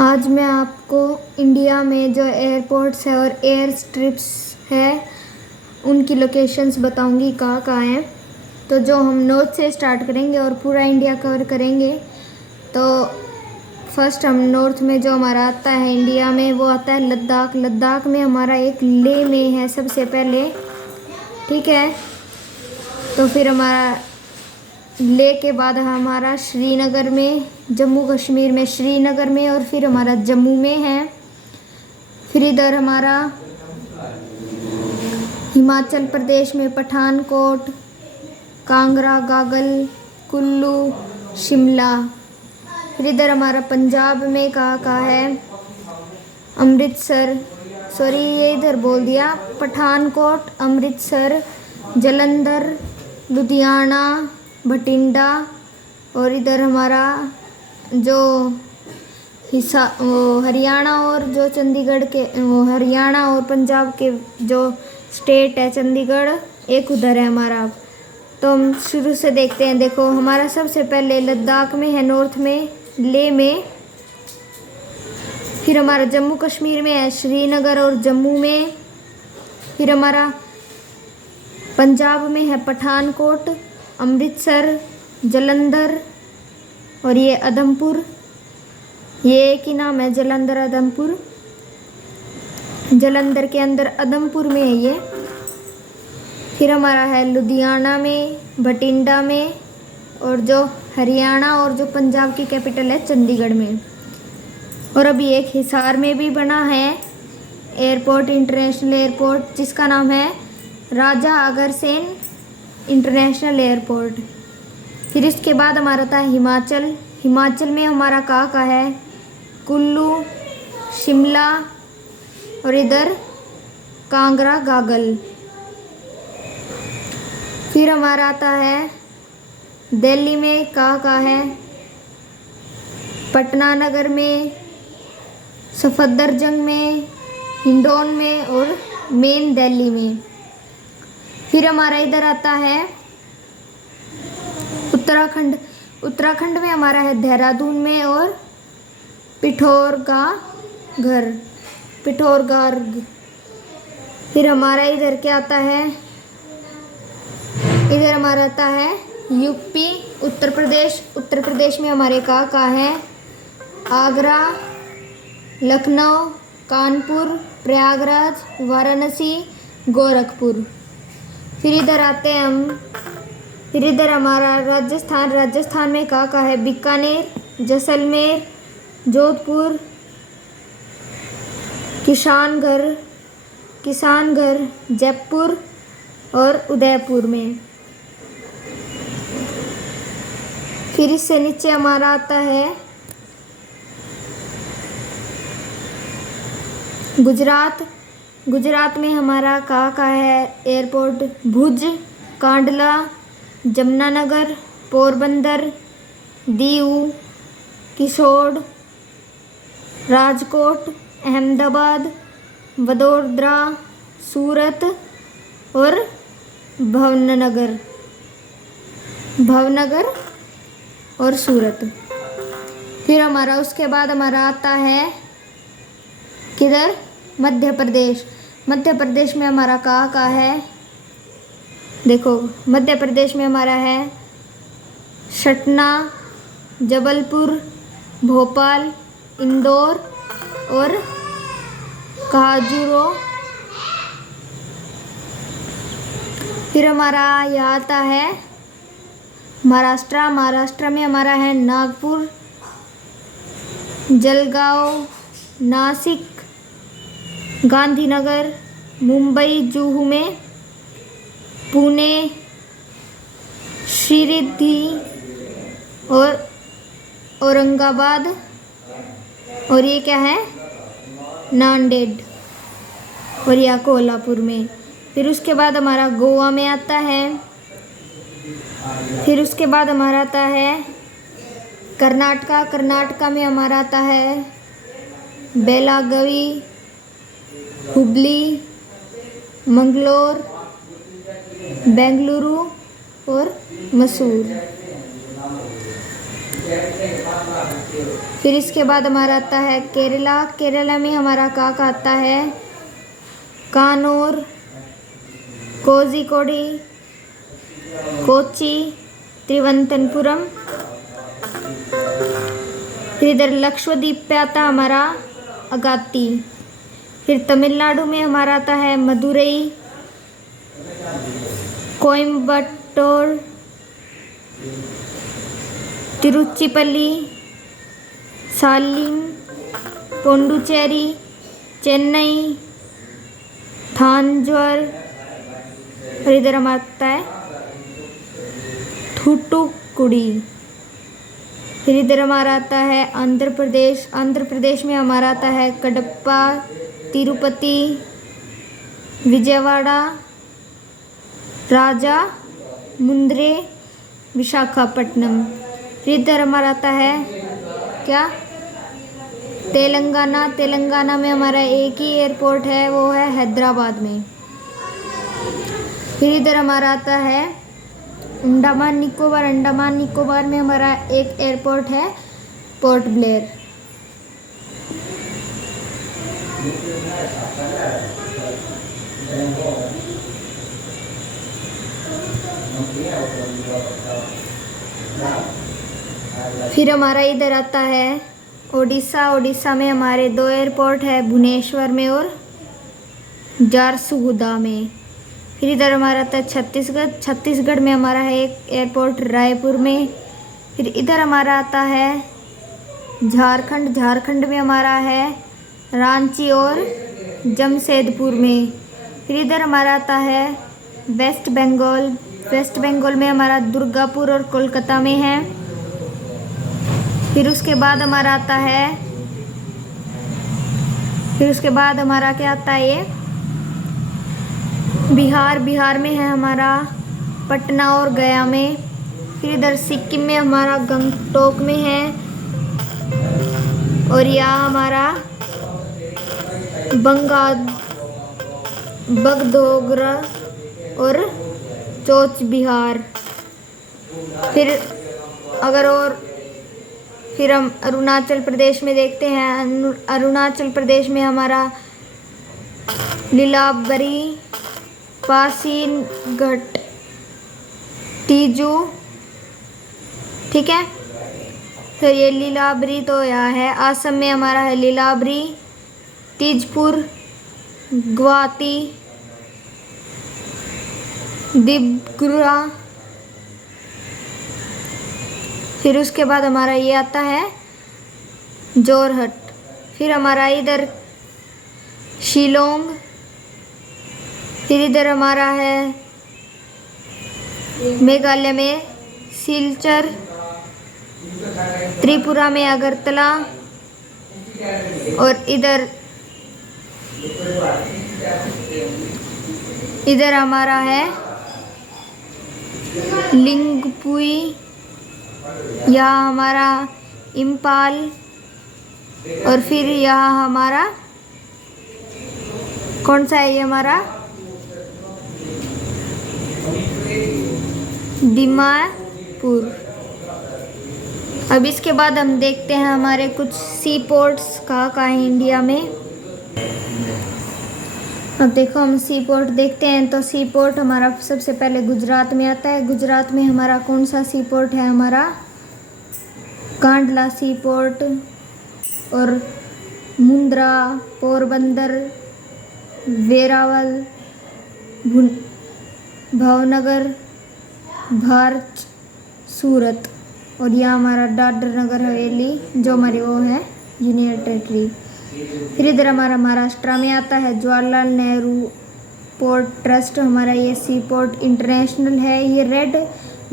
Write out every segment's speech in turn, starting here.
आज मैं आपको इंडिया में जो एयरपोर्ट्स है और एयर स्ट्रिप्स है उनकी लोकेशंस बताऊंगी कहाँ कहाँ हैं। तो जो हम नॉर्थ से स्टार्ट करेंगे और पूरा इंडिया कवर करेंगे। तो फर्स्ट हम नॉर्थ में जो हमारा आता है इंडिया में वो आता है लद्दाख। लद्दाख में हमारा एक लेह में है सबसे पहले, ठीक है। तो फिर हमारा लेह के बाद हमारा श्रीनगर में, जम्मू कश्मीर में श्रीनगर में, और फिर हमारा जम्मू में है। फिर इधर हमारा हिमाचल प्रदेश में पठानकोट, कांगड़ा, गागल, कुल्लू, शिमला। फिर इधर हमारा पंजाब में कहाँ है, अमृतसर, सॉरी ये इधर बोल दिया, पठानकोट, अमृतसर, जलंधर, लुधियाना, बठिंडा। और इधर हमारा जो हिस्सा हरियाणा और जो चंडीगढ़ के हरियाणा और पंजाब के जो स्टेट है चंडीगढ़, एक उधर है हमारा। तो हम शुरू से देखते हैं। देखो हमारा सबसे पहले लद्दाख में है, नॉर्थ में लेह में। फिर हमारा जम्मू कश्मीर में है श्रीनगर और जम्मू में। फिर हमारा पंजाब में है पठानकोट, अमृतसर, जलंधर और ये उधमपुर। ये एक ही नाम है, जलंधर उधमपुर। जलंधर के अंदर उधमपुर में है ये। फिर हमारा है लुधियाना में, बठिंडा में, और जो हरियाणा और जो पंजाब की कैपिटल है चंडीगढ़ में। और अभी एक हिसार में भी बना है एयरपोर्ट, इंटरनेशनल एयरपोर्ट, जिसका नाम है राजा अग्रसेन इंटरनेशनल एयरपोर्ट। फिर इसके बाद हमारा था हिमाचल। हिमाचल में हमारा कहाँ है, कुल्लू, शिमला और इधर कांगड़ा, गागल। फिर हमारा आता है दिल्ली में कहाँ है, पटना नगर में, सफदरजंग में, हिंडौन में और मेन दिल्ली में। फिर हमारा इधर आता है उत्तराखंड। उत्तराखंड में हमारा है देहरादून में और पिथौरागढ़। फिर हमारा इधर क्या आता है, इधर हमारा आता है यूपी, उत्तर प्रदेश। उत्तर प्रदेश में हमारे कहाँ है, आगरा, लखनऊ, कानपुर, प्रयागराज, वाराणसी, गोरखपुर। फिर इधर आते हैं हम, फिर इधर हमारा राजस्थान। राजस्थान में कहाँ है, बीकानेर, जैसलमेर, जोधपुर, किसानगढ़, जयपुर और उदयपुर में। फिर इससे नीचे हमारा आता है गुजरात। गुजरात में हमारा कहाँ है एयरपोर्ट, भुज, कांडला, जमुनानगर, पोरबंदर, दीव, किशोर, राजकोट, अहमदाबाद, वडोदरा, सूरत और भावनगर और सूरत। फिर हमारा उसके बाद हमारा आता है किधर, मध्य प्रदेश। मध्य प्रदेश में हमारा कहाँ है, देखो मध्य प्रदेश में हमारा है सतना, जबलपुर, भोपाल, इंदौर और काजूरो। फिर हमारा यहाँ आता है महाराष्ट्र। महाराष्ट्र में हमारा है नागपुर, जलगांव, नासिक, गांधीनगर, मुंबई, जुहू में, पुणे, श्रीरिद्धि और औरंगाबाद। और ये क्या है, नांदेड़ और या कोल्हापुर में। फिर उसके बाद हमारा गोवा में आता है। फिर उसके बाद हमारा आता है कर्नाटका। कर्नाटका में हमारा आता है बेलागवी, हुबली, मंगलोर, बेंगलुरु और मसूर। फिर इसके बाद हमारा आता है केरला। केरला में हमारा का आता है कानूर, कोझिकोडी, कोच्चि, त्रिवंतपुरम। फिर इधर लक्षद्वीप पे आता है हमारा अगात्ती। फिर तमिलनाडु में हमारा आता है मदुरई, कोयम्बटूर, तिरुचिपल्ली, सालेम, पोंडुचेरी, चेन्नई, थांजौर। और इधर हमारा आता है थूथुकुडी। फिर इधर हमारा आता है आंध्र प्रदेश। आंध्र प्रदेश में हमारा आता है कडप्पा, तिरुपति, विजयवाड़ा, राजा मुंद्रे, विशाखापट्टनम। फिर इधर हमारा आता है क्या तेलंगाना। तेलंगाना में हमारा एक ही एयरपोर्ट है, वो है हैदराबाद में। फिर इधर हमारा आता है अंडमान निकोबार। अंडमान निकोबार में हमारा एक एयरपोर्ट है पोर्ट ब्लेयर। फिर हमारा इधर आता है ओडिशा। ओडिशा में हमारे दो एयरपोर्ट है, भुवनेश्वर में और झारसुगुड़ा में। फिर इधर हमारा आता है छत्तीसगढ़। छत्तीसगढ़ में हमारा है एक एयरपोर्ट रायपुर में। फिर इधर हमारा आता है झारखंड। झारखंड में हमारा है रांची और जमशेदपुर में। फिर इधर हमारा आता है वेस्ट बंगाल। वेस्ट बंगाल में हमारा दुर्गापुर और कोलकाता में है। फिर उसके बाद हमारा आता है क्या आता है ये बिहार। बिहार में है हमारा पटना और गया में। फिर इधर सिक्किम में हमारा गंगटोक में है। और यहाँ हमारा बगडोगरा और चोच बिहार। फिर हम अरुणाचल प्रदेश में देखते हैं। अरुणाचल प्रदेश में हमारा लीलाबरी, पासीघाट, तीजू। ठीक है, फिर ये लीलाबरी तो यहाँ है। असम में हमारा है लीलाबरी, तीजपुर, गुवाहाटी, डिब्रूगढ़। फिर उसके बाद हमारा ये आता है जोरहट। फिर हमारा इधर शिलोंग। फिर इधर हमारा है मेघालय में सिलचर, त्रिपुरा में अगरतला। और इधर हमारा है लिंगपुई, यहाँ हमारा इम्फाल। और फिर यहाँ हमारा कौन सा है, ये हमारा दीमापुर। अब इसके बाद हम देखते हैं हमारे कुछ सी पोर्ट्स कहाँ है इंडिया में। अब देखो हम सी पोर्ट देखते हैं तो सी पोर्ट हमारा सबसे पहले गुजरात में आता है। गुजरात में हमारा कौन सा सी पोर्ट है, हमारा कांडला सी पोर्ट। और मुंद्रा, पोरबंदर, वेरावल, भावनगर, भारत, सूरत। और यह हमारा दादर नगर हवेली जो हमारी वो है यूनियन टेरिटरी। फिर इधर हमारा महाराष्ट्र में आता है जवाहरलाल नेहरू पोर्ट ट्रस्ट। हमारा ये सी पोर्ट इंटरनेशनल है। ये रेड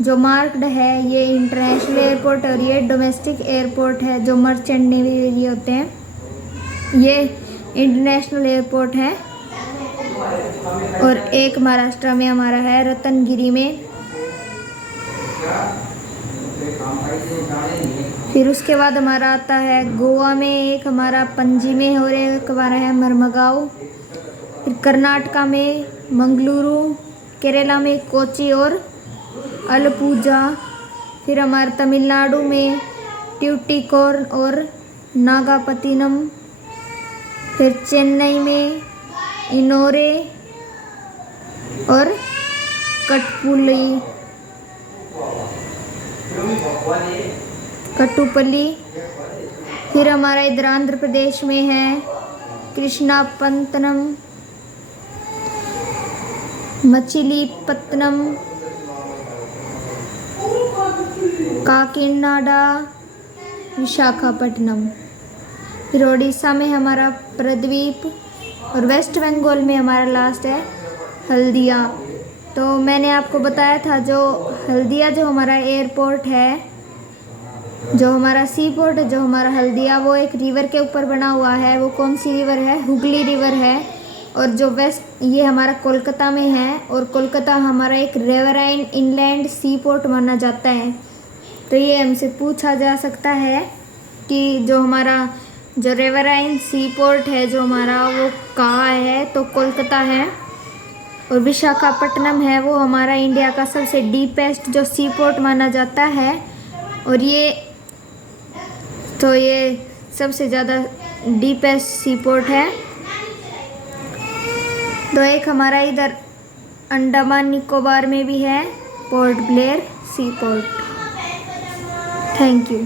जो मार्क्ड है ये इंटरनेशनल एयरपोर्ट है। और ये डोमेस्टिक एयरपोर्ट है जो मर्चेंट नेवी ये होते हैं, ये इंटरनेशनल एयरपोर्ट है। और एक महाराष्ट्र में हमारा है रत्नगिरी में। फिर उसके बाद हमारा आता है गोवा में एक हमारा पणजी में और एक हमारा है मरमगांव। फिर कर्नाटका में मंगलुरु, केरला में कोच्चि और अलपुजा। फिर हमारे तमिलनाडु में ट्यूटिकोर्न और नागापत्तिनम। फिर चेन्नई में इनोरे और कटुपल्ली। फिर हमारा इधर आंध्र प्रदेश में है कृष्णापत्तनम, मचिलीपत्तनम, काकिनाडा, विशाखापट्टनम। फिर उड़ीसा में हमारा प्रद्वीप और वेस्ट बंगाल में हमारा लास्ट है हल्दिया। तो मैंने आपको बताया था जो हल्दिया जो हमारा एयरपोर्ट है, जो हमारा सी पोर्ट है, जो हमारा हल्दिया, वो एक रिवर के ऊपर बना हुआ है। वो कौन सी रिवर है? हुगली रिवर है। और जो वेस्ट ये हमारा कोलकाता में है, और कोलकाता हमारा एक रिवराइन इनलैंड सी पोर्ट माना जाता है। तो ये हमसे पूछा जा सकता है कि जो हमारा जो रिवराइन सी पोर्ट है जो हमारा, वो कहाँ है? तो कोलकाता है। और विशाखापट्टनम है वो हमारा इंडिया का सबसे डीपेस्ट जो सी पोर्ट माना जाता है। और ये सबसे ज़्यादा डीपेस्ट सी पोर्ट है। तो एक हमारा इधर अंडमान निकोबार में भी है Port Blair sea port. Thank you.